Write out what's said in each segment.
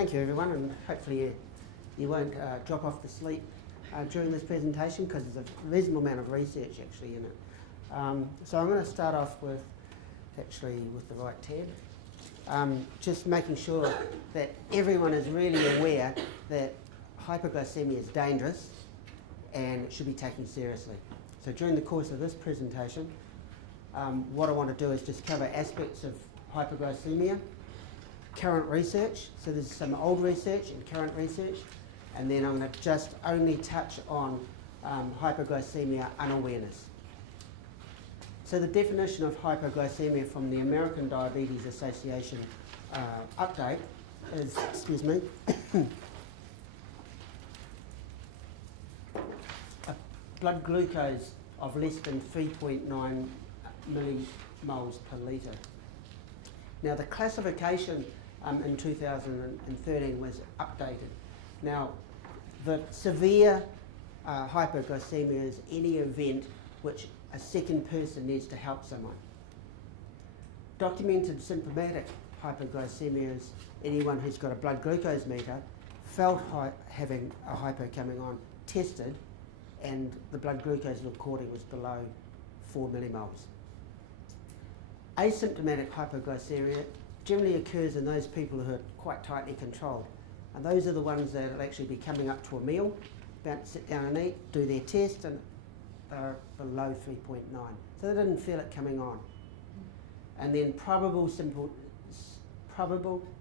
thank you everyone, and hopefully you won't drop off to sleep during this presentation, because there's a reasonable amount of research actually in it. So I'm going to start off with the right tab. Just making sure that everyone is really aware that hypoglycemia is dangerous and it should be taken seriously. So during the course of this presentation, what I want to do is just cover aspects of hypoglycemia, current research, so there's some old research and current research, and then I'm going to just only touch on hypoglycemia unawareness. So the definition of hypoglycemia from the American Diabetes Association update is, excuse me, a blood glucose of less than 3.9 millimoles per litre. Now the classification in 2013 was updated. Now the severe hypoglycemia is any event which a second person needs to help someone. Documented symptomatic hypoglycemia is anyone who's got a blood glucose meter, felt having a hypo coming on, tested, and the blood glucose recording was below 4 millimoles. Asymptomatic hypoglycemia generally occurs in those people who are quite tightly controlled, and those are the ones that will actually be coming up to a meal, about to sit down and eat, do their test, and they're below 3.9. So they didn't feel it coming on. And then probable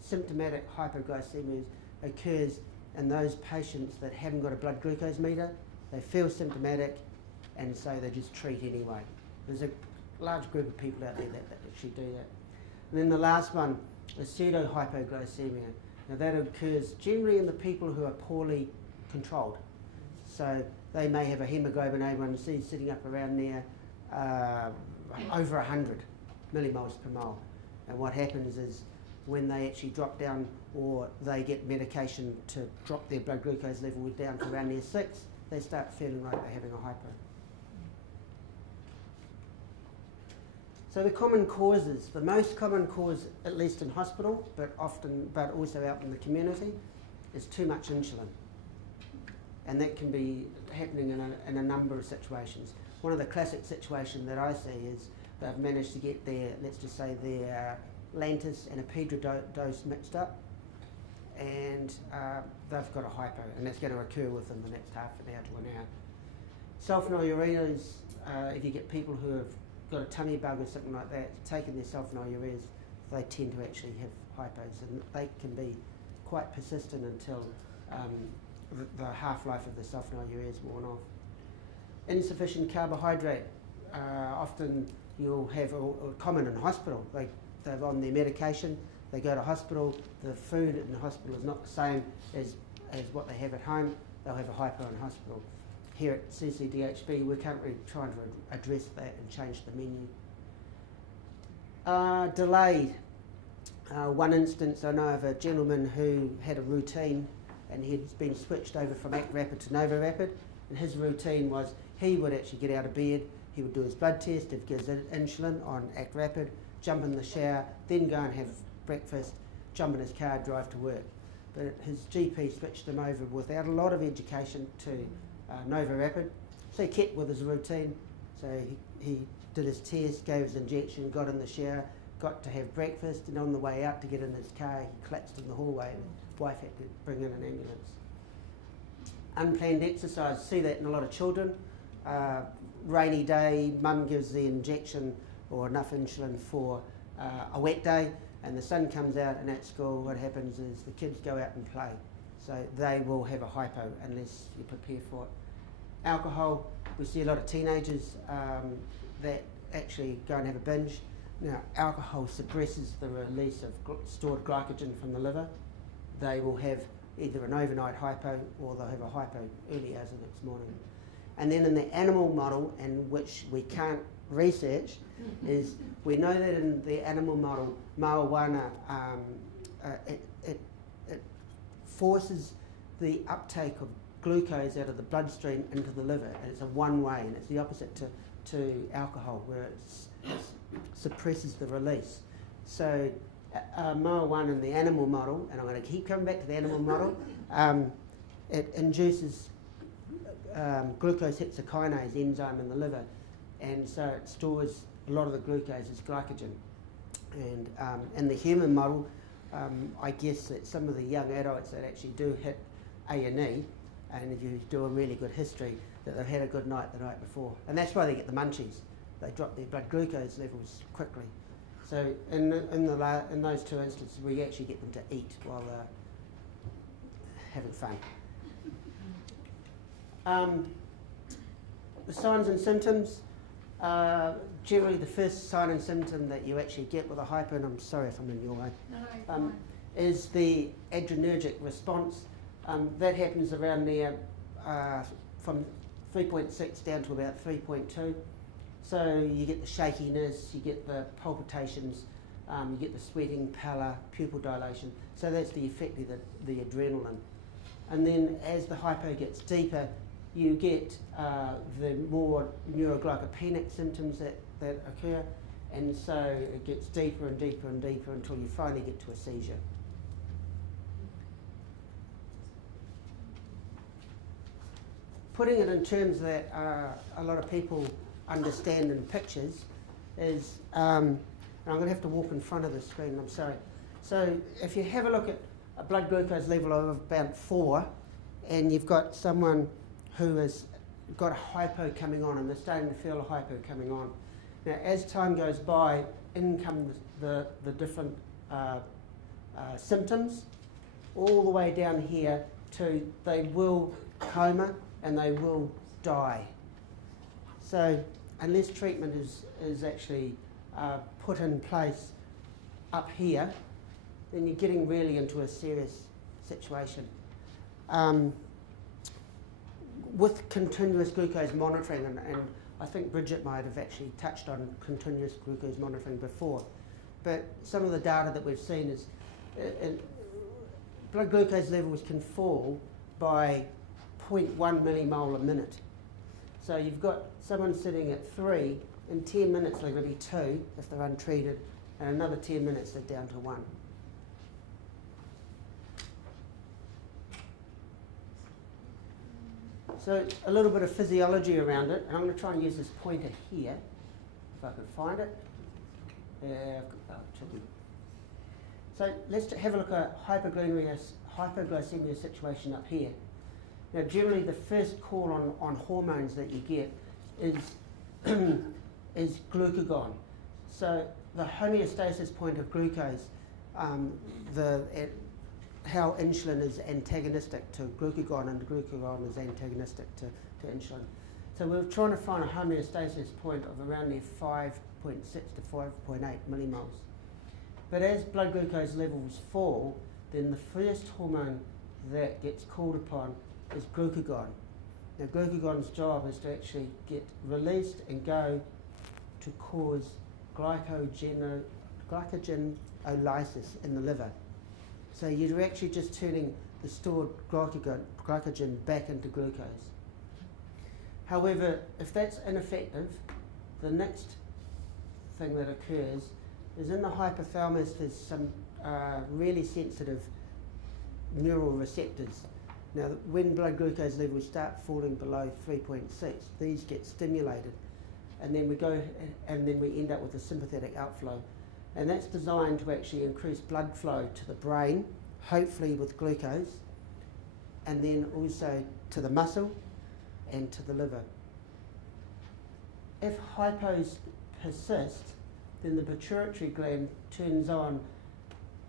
symptomatic hypoglycemia occurs in those patients that haven't got a blood glucose meter, they feel symptomatic, and so they just treat anyway. There's a large group of people out there that actually do that. And then the last one is pseudo-hypoglycemia. Now that occurs generally in the people who are poorly controlled. So they may have a hemoglobin A1C sitting up around there over 100 millimoles per mole. And what happens is when they actually drop down, or they get medication to drop their blood glucose level down to around near 6, they start feeling like they're having a hypo. So the common causes, the most common cause, at least in hospital, but also out in the community, is too much insulin. And that can be happening in a number of situations. One of the classic situations that I see is they've managed to get their, let's just say, their Lantus and a Pedra dose mixed up, and they've got a hypo, and that's going to occur within the next half an hour to an hour. Sulfonylureas, if you get people who have got a tummy bug or something like that, taking their sulfonylureas, they tend to actually have hypos, and they can be quite persistent until the half-life of the sulfonylurea is worn off. Insufficient carbohydrate, often you'll have, common in hospital, they're on their medication, they go to hospital, the food in the hospital is not the same as what they have at home, they'll have a hypo in hospital. Here at CCDHB, we're currently trying to address that and change the menu. Delayed. One instance, I know of a gentleman who had a routine and he'd been switched over from Act Rapid to Nova Rapid, and his routine was he would actually get out of bed, he would do his blood test, he'd give his insulin on Act Rapid, jump in the shower, then go and have breakfast, jump in his car, drive to work. But his GP switched him over without a lot of education to Nova Rapid, so he kept with his routine. So he did his test, gave his injection, got in the shower, got to have breakfast, and on the way out to get in his car, he collapsed in the hallway, and his wife had to bring in an ambulance. Unplanned exercise, see that in a lot of children. Rainy day, mum gives the injection or enough insulin for a wet day, and the sun comes out, and at school what happens is the kids go out and play. So they will have a hypo unless you prepare for it. Alcohol, we see a lot of teenagers that actually go and have a binge. Now, alcohol suppresses the release of stored glycogen from the liver. They will have either an overnight hypo, or they'll have a hypo early as the next morning. And then in the animal model, in which we can't research, is we know that in the animal model, marijuana, it forces the uptake of glucose out of the bloodstream into the liver, and it's a one-way, and it's the opposite to alcohol, where it suppresses the release. So MOA1 in the animal model, and I'm going to keep coming back to the animal model, it induces glucose hexokinase enzyme in the liver, and so it stores a lot of the glucose as glycogen. And in the human model, I guess that some of the young adults that actually do hit A&E, and if you do a really good history, that they've had a good night the night before. And that's why they get the munchies. They drop their blood glucose levels quickly. So in those two instances, we actually get them to eat while they're having fun. The signs and symptoms, generally the first sign and symptom that you actually get with a hypo, and I'm sorry if I'm in your way, is the adrenergic response. That happens around there from 3.6 down to about 3.2. So you get the shakiness, you get the palpitations, you get the sweating, pallor, pupil dilation. So that's the effect of the adrenaline. And then as the hypo gets deeper, you get the more neuroglycopenic symptoms that occur, and so it gets deeper and deeper and deeper until you finally get to a seizure. Putting it in terms that a lot of people understand in pictures is, and I'm going to have to walk in front of the screen, I'm sorry. So if you have a look at a blood glucose level of about 4, and you've got someone who has got a hypo coming on, and they're starting to feel a hypo coming on. Now, as time goes by, in come the different symptoms, all the way down here to they will coma and they will die. So unless treatment is actually put in place up here, then you're getting really into a serious situation. With continuous glucose monitoring, and I think Bridget might have actually touched on continuous glucose monitoring before, but some of the data that we've seen is blood glucose levels can fall by 0.1 millimole a minute. So you've got someone sitting at 3, in 10 minutes they're going to be 2 if they're untreated, and another 10 minutes they're down to 1. So a little bit of physiology around it, and I'm going to try and use this pointer here, if I can find it. So let's have a look at hypoglycemia situation up here. Now generally the first call on hormones that you get is, is glucagon. So the homeostasis point of glucose, how insulin is antagonistic to glucagon and glucagon is antagonistic to insulin. So we're trying to find a homeostasis point of around there 5.6 to 5.8 millimoles. But as blood glucose levels fall, then the first hormone that gets called upon is glucagon. Now glucagon's job is to actually get released and go to cause glycogenolysis in the liver. So you're actually just turning the stored glycogen back into glucose. However, if that's ineffective, the next thing that occurs is in the hypothalamus there's some really sensitive neural receptors. Now, when blood glucose levels start falling below 3.6, these get stimulated, and then we end up with a sympathetic outflow. And that's designed to actually increase blood flow to the brain, hopefully with glucose, and then also to the muscle and to the liver. If hypos persist, then the pituitary gland turns on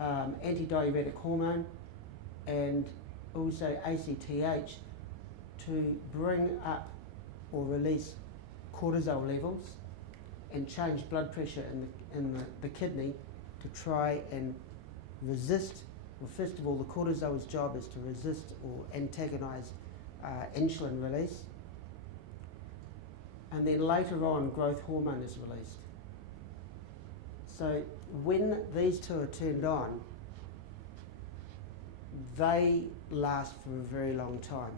antidiuretic hormone and also ACTH to bring up or release cortisol levels and change blood pressure in the kidney to try and resist. Well, first of all, the cortisol's job is to resist or antagonize insulin release, and then later on growth hormone is released. So when these two are turned on, they last for a very long time.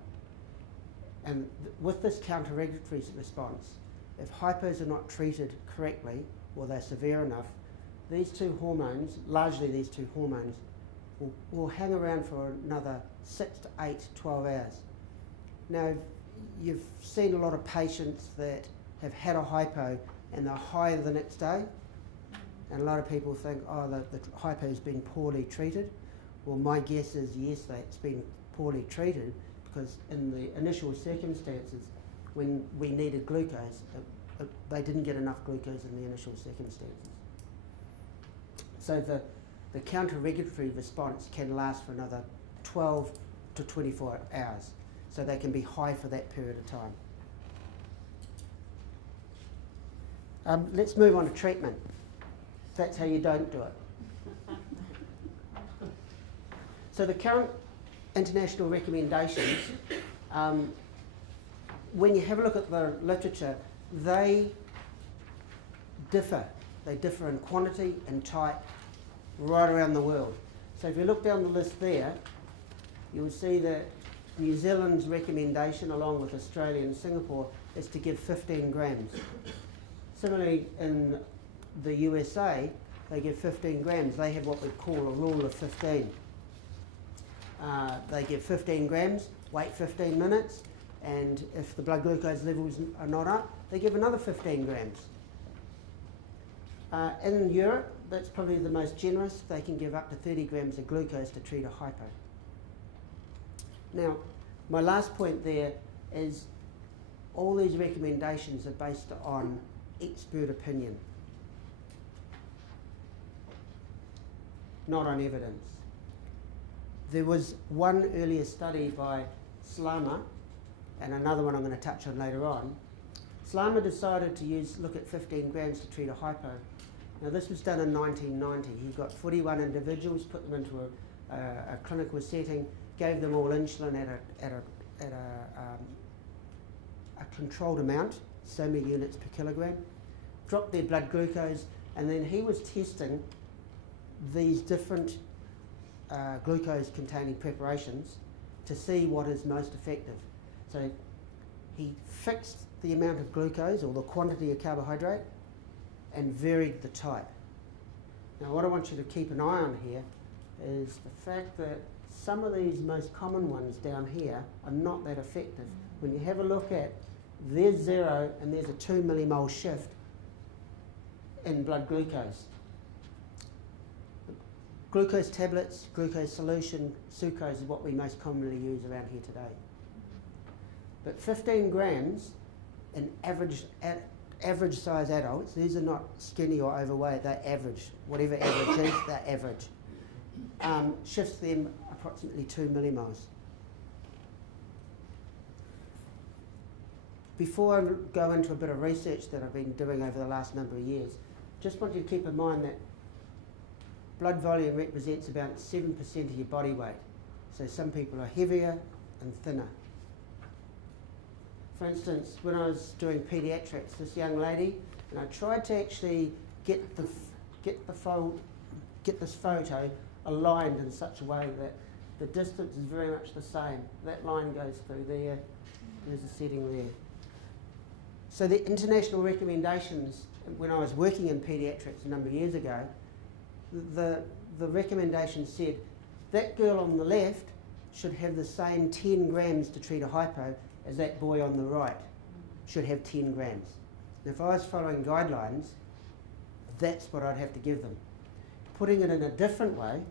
And with this counter-regulatory response, if hypos are not treated correctly, or they're severe enough, these two hormones, largely these two hormones, will hang around for another 6 to 8, 12 hours. Now, you've seen a lot of patients that have had a hypo and they're high the next day, and a lot of people think, oh, the hypo's been poorly treated. Well, my guess is yes, it's been poorly treated, because in the initial circumstances, when we needed glucose, they didn't get enough glucose in the initial circumstances. So the counter-regulatory response can last for another 12 to 24 hours. So they can be high for that period of time. Let's move on to treatment. That's how you don't do it. So the current international recommendations, when you have a look at the literature, they differ. They differ in quantity and type right around the world. So if you look down the list there, you will see that New Zealand's recommendation, along with Australia and Singapore, is to give 15 grams. Similarly, in the USA, they give 15 grams. They have what we call a rule of 15. They give 15 grams, wait 15 minutes, and if the blood glucose levels are not up, they give another 15 grams. In Europe, that's probably the most generous. They can give up to 30 grams of glucose to treat a hypo. Now, my last point there is all these recommendations are based on expert opinion, not on evidence. There was one earlier study by Slama, and another one I'm going to touch on later on. Slama decided to look at 15 grams to treat a hypo. Now this was done in 1990. He got 41 individuals, put them into a clinical setting, gave them all insulin at a controlled amount, so many units per kilogram, dropped their blood glucose, and then he was testing these different glucose-containing preparations to see what is most effective. So he fixed the amount of glucose or the quantity of carbohydrate and varied the type. Now what I want you to keep an eye on here is the fact that some of these most common ones down here are not that effective. When you have a look at, there's 0 and there's a 2 millimole shift in blood glucose. Glucose tablets, glucose solution, sucrose is what we most commonly use around here today. But 15 grams in average size adults, these are not skinny or overweight, they're average. Whatever average is, they're average. Shifts them approximately 2 millimoles. Before I go into a bit of research that I've been doing over the last number of years, just want you to keep in mind that blood volume represents about 7% of your body weight. So some people are heavier and thinner. For instance, when I was doing paediatrics, this young lady, and I tried to actually get this photo aligned in such a way that the distance is very much the same. That line goes through there, there's a setting there. So the international recommendations, when I was working in paediatrics a number of years ago, the recommendation said that girl on the left should have the same 10 grams to treat a hypo as that boy on the right should have 10 grams. And if I was following guidelines, that's what I'd have to give them. Putting it in a different way,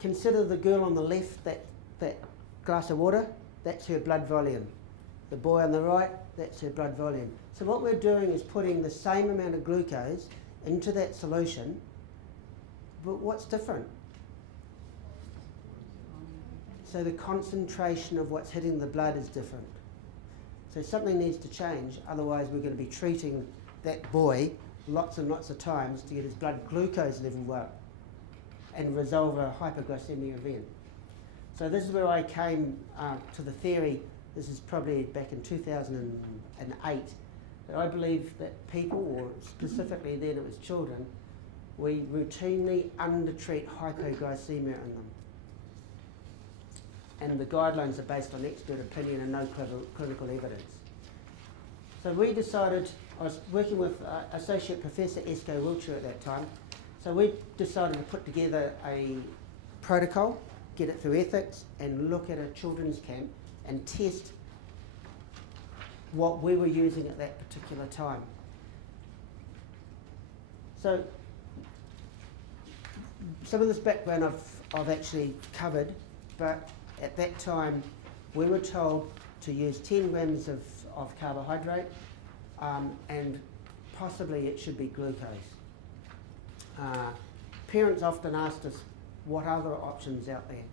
consider the girl on the left, that glass of water, that's her blood volume. The boy on the right, that's her blood volume. So what we're doing is putting the same amount of glucose into that solution, but what's different? So the concentration of what's hitting the blood is different. So something needs to change, otherwise we're going to be treating that boy lots and lots of times to get his blood glucose level up and resolve a hypoglycemia event. So this is where I came to the theory, this is probably back in 2008, that I believe that people, or specifically then it was children, we routinely undertreat hypoglycemia in them. And the guidelines are based on expert opinion and no clinical evidence. So we decided, I was working with Associate Professor Esko Wiltshire at that time, so we decided to put together a protocol, get it through ethics, and look at a children's camp and test what we were using at that particular time. So some of this background I've actually covered, but at that time we were told to use 10 grams of carbohydrate and possibly it should be glucose. Parents often asked us what other options out there,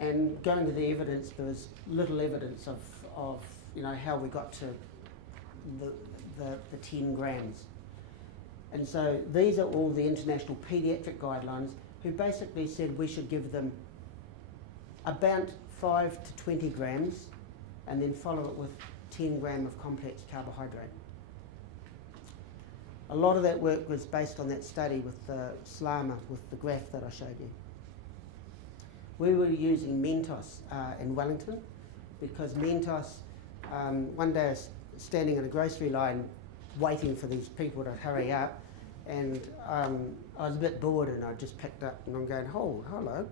and going to the evidence, there was little evidence of you know, how we got to the 10 grams. And so these are all the international paediatric guidelines who basically said we should give them about 5 to 20 grams and then follow it with 10 gram of complex carbohydrate. A lot of that work was based on that study with the SLAMA, with the graph that I showed you. We were using Mentos in Wellington because Mentos, one day I was standing in a grocery line waiting for these people to hurry up, and I was a bit bored and I just picked up and I'm going, oh, hello,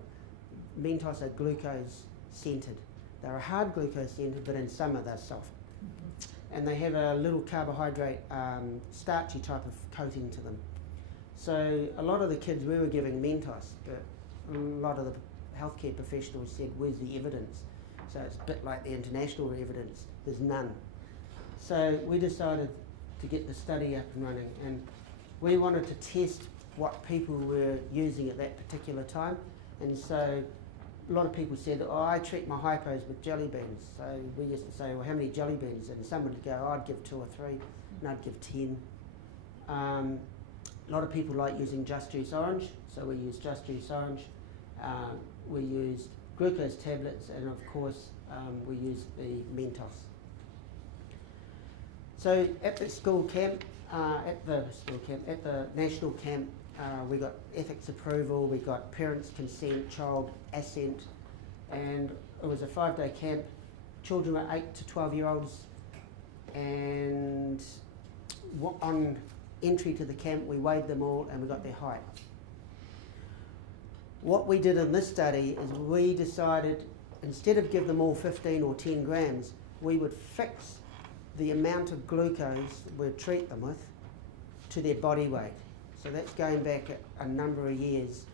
Mentos are glucose scented. They're a hard glucose scented, but in summer they're soft. And they have a little carbohydrate, starchy type of coating to them. So a lot of the kids, we were giving Mentos, but a lot of the healthcare professionals said, where's the evidence? So it's a bit like the international evidence, there's none. So we decided to get the study up and running, and we wanted to test what people were using at that particular time. And so a lot of people said, oh, I treat my hypos with jelly beans. So we used to say, well, how many jelly beans? And some would go, oh, I'd give 2 or 3, and I'd give 10. A lot of people like using Just Juice Orange, so we used Just Juice Orange. We used glucose tablets, and of course, we used the Mentos. So at the school camp, at the national camp, we got ethics approval, we got parents' consent, child assent, and it was a 5-day camp. Children were 8 to 12-year-olds, and on entry to the camp, we weighed them all and we got their height. What we did in this study is we decided, instead of give them all 15 or 10 grams, we would fix the amount of glucose we'd treat them with to their body weight. So that's going back a number of years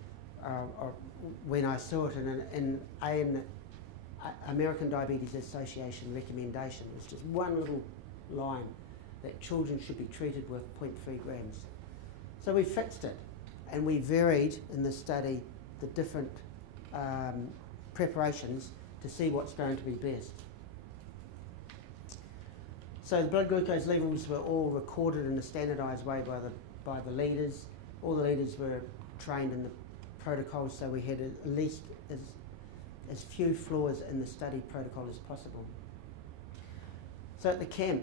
when I saw it in American Diabetes Association recommendation. It's just one little line that children should be treated with 0.3 grams. So we fixed it, and we varied in the study the different preparations to see what's going to be best. So the blood glucose levels were all recorded in a standardised way by the leaders. All the leaders were trained in the protocol, so we had at least as few flaws in the study protocol as possible. So at the camp,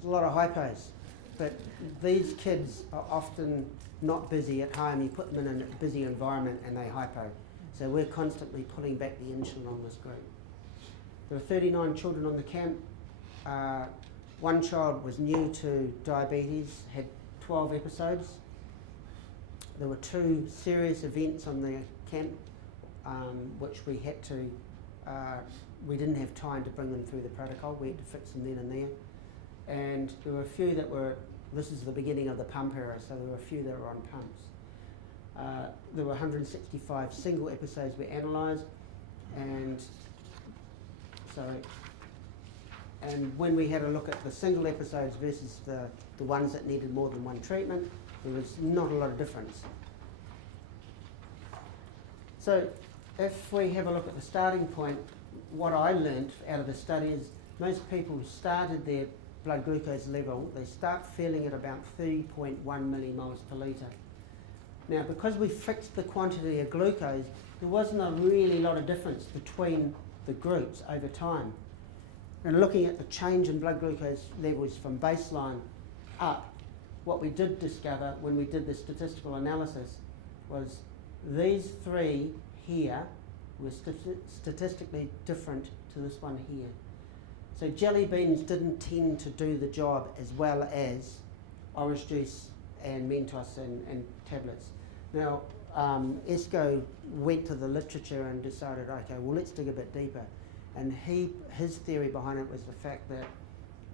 there's a lot of hypos, but these kids are often not busy at home. You put them in a busy environment and they hypo. So we're constantly pulling back the insulin on this group. There were 39 children on the camp. One child was new to diabetes, had 12 episodes. There were 2 serious events on the camp, which we had to, we didn't have time to bring them through the protocol. We had to fix them then and there. And there were a few that were, this is the beginning of the pump era, so there were a few that were on pumps. There were 165 single episodes we analysed, and so, and when we had a look at the single episodes versus the ones that needed more than one treatment, there was not a lot of difference. So if we have a look at the starting point, what I learned out of the study is most people started their blood glucose level, they start feeling at about 3.1 millimoles per litre. Now, because we fixed the quantity of glucose, there wasn't a really lot of difference between the groups over time. And looking at the change in blood glucose levels from baseline up, what we did discover when we did the statistical analysis was these 3 here were statistically different to this one here. So jelly beans didn't tend to do the job as well as orange juice and Mentos and tablets. Now, Esco went to the literature and decided, okay, well, let's dig a bit deeper. And his theory behind it was the fact that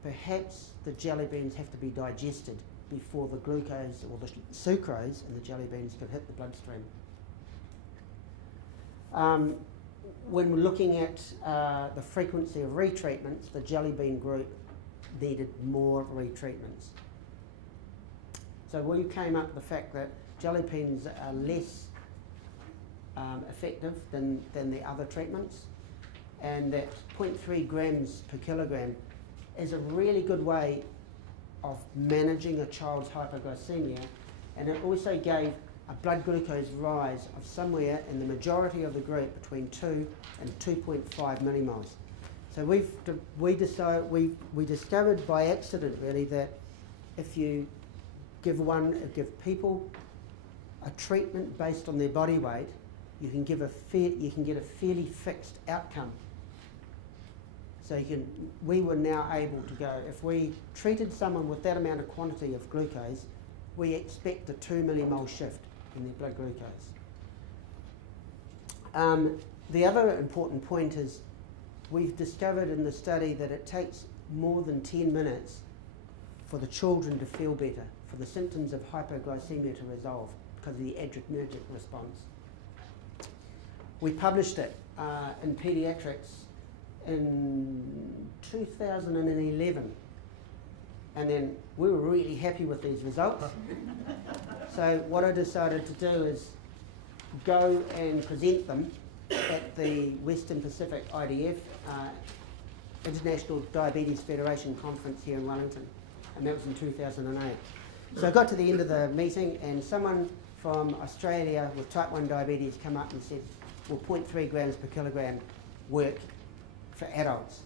perhaps the jelly beans have to be digested before the glucose or the sucrose in the jelly beans could hit the bloodstream. When we're looking at the frequency of retreatments, the jelly bean group needed more retreatments. So we came up with the fact that jelly beans are less effective than the other treatments, and that 0.3 grams per kilogram is a really good way of managing a child's hypoglycemia, and it also gave a blood glucose rise of somewhere in the majority of the group between 2 and 2.5 millimoles. So we discovered by accident really that if you give people a treatment based on their body weight, you can get a fairly fixed outcome. So we were now able to go, if we treated someone with that amount of quantity of glucose, we expect a 2 millimole shift in their blood glucose. The other important point is we've discovered in the study that it takes more than 10 minutes for the children to feel better, for the symptoms of hypoglycemia to resolve because of the adrenergic response. We published it in Pediatrics in 2011, and then we were really happy with these results. So what I decided to do is go and present them at the Western Pacific IDF International Diabetes Federation conference here in Wellington, and that was in 2008. So I got to the end of the meeting and someone from Australia with type 1 diabetes came up and said, will 0.3 grams per kilogram work for adults?